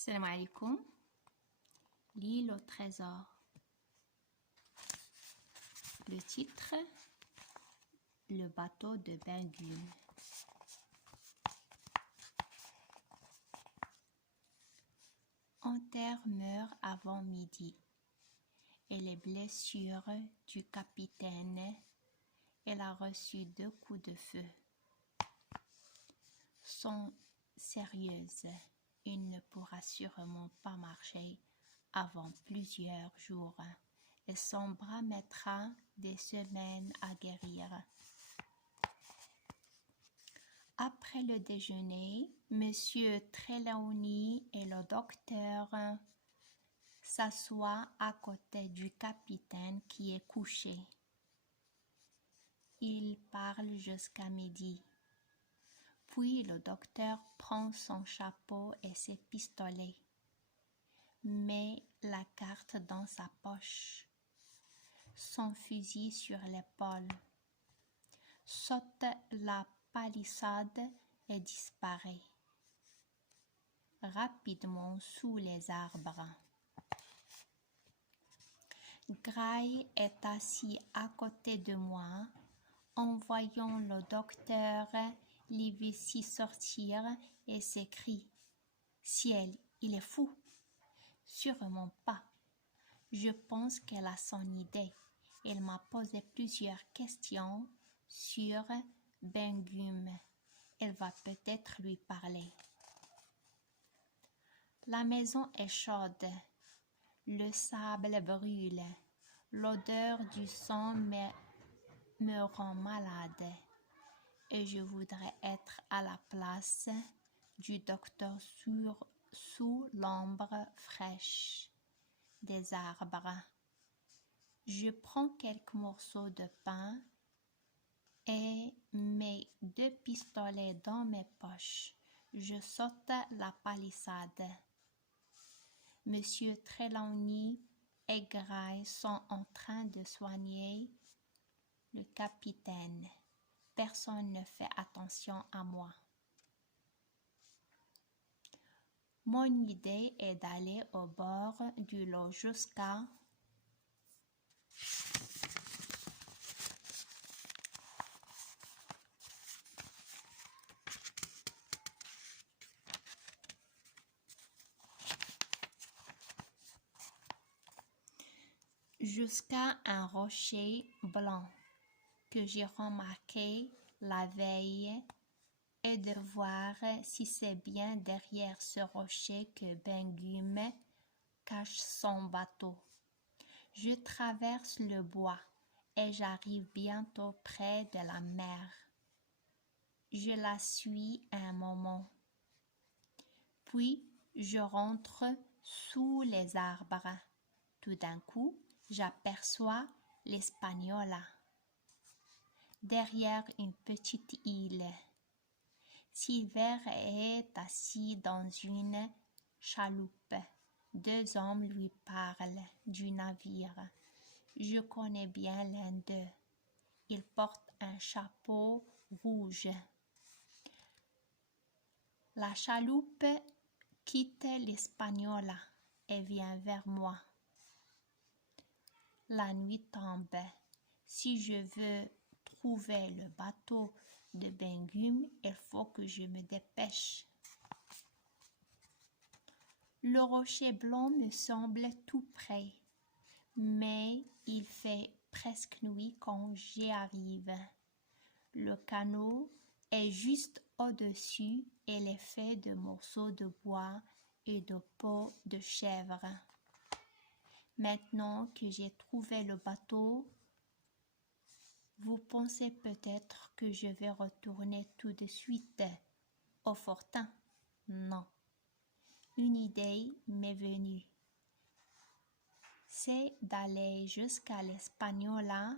Salam alaikum. L'île au trésor. Le titre, le bateau de Ben-Gunn. Hunter meurt avant midi et les blessures du capitaine. Elle a reçu 2 coups de feu. Sont sérieuses. Il ne pourra sûrement pas marcher avant plusieurs jours et son bras mettra des semaines à guérir. Après le déjeuner, Monsieur Trelawney et le docteur s'assoient à côté du capitaine qui est couché. Ils parlent jusqu'à midi. Puis le docteur prend son chapeau et ses pistolets, met la carte dans sa poche, son fusil sur l'épaule, saute la palissade et disparaît rapidement sous les arbres. Gray est assis à côté de moi. En voyant le docteur Livesey sortir et s'écrie « Ciel, il est fou !» Sûrement pas. Je pense qu'elle a son idée. Elle m'a posé plusieurs questions sur Ben-Gunn. Elle va peut-être lui parler. La maison est chaude. Le sable brûle. L'odeur du sang me rend malade. Et je voudrais être à la place du docteur sous l'ombre fraîche des arbres. Je prends quelques morceaux de pain et mets 2 pistolets dans mes poches. Je saute la palissade. Monsieur Trelawney et Gray sont en train de soigner le capitaine. Personne ne fait attention à moi. Mon idée est d'aller au bord du lot jusqu'à un rocher blanc que j'ai remarqué la veille et de voir si c'est bien derrière ce rocher que Ben-Gunn cache son bateau. Je traverse le bois et j'arrive bientôt près de la mer. Je la suis un moment. Puis je rentre sous les arbres. Tout d'un coup, j'aperçois l'Espagnola derrière une petite île. Silver est assis dans une chaloupe. 2 hommes lui parlent du navire. Je connais bien l'un d'eux. Il porte un chapeau rouge. La chaloupe quitte l'Espagnola et vient vers moi. La nuit tombe. Si je veux trouver le bateau de Ben-Gunn, il faut que je me dépêche. Le rocher blanc me semble tout près, mais il fait presque nuit quand j'y arrive. Le canot est juste au-dessus et il est fait de morceaux de bois et de peau de chèvre. Maintenant que j'ai trouvé le bateau, vous pensez peut-être que je vais retourner tout de suite au fortin. Non. Une idée m'est venue. C'est d'aller jusqu'à l'Espagnola,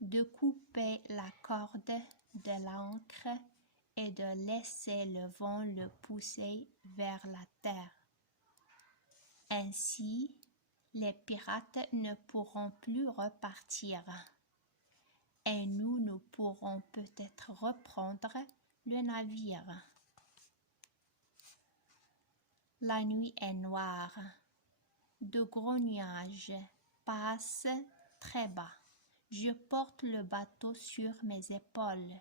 de couper la corde de l'ancre et de laisser le vent le pousser vers la terre. Ainsi, les pirates ne pourront plus repartir. Et nous pourrons peut-être reprendre le navire. La nuit est noire. De gros nuages passent très bas. Je porte le bateau sur mes épaules.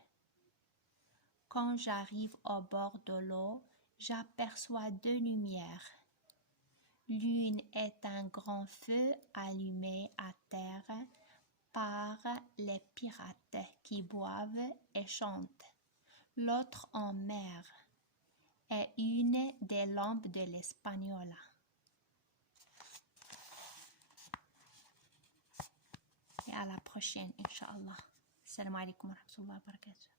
Quand j'arrive au bord de l'eau, j'aperçois deux lumières. L'une est un grand feu allumé à terre par les pirates qui boivent et chantent. L'autre en mer est une des lampes de l'Espagnola. Et à la prochaine, Inch'Allah. Salam alaikum wa rahmatullahi wa barakatuh.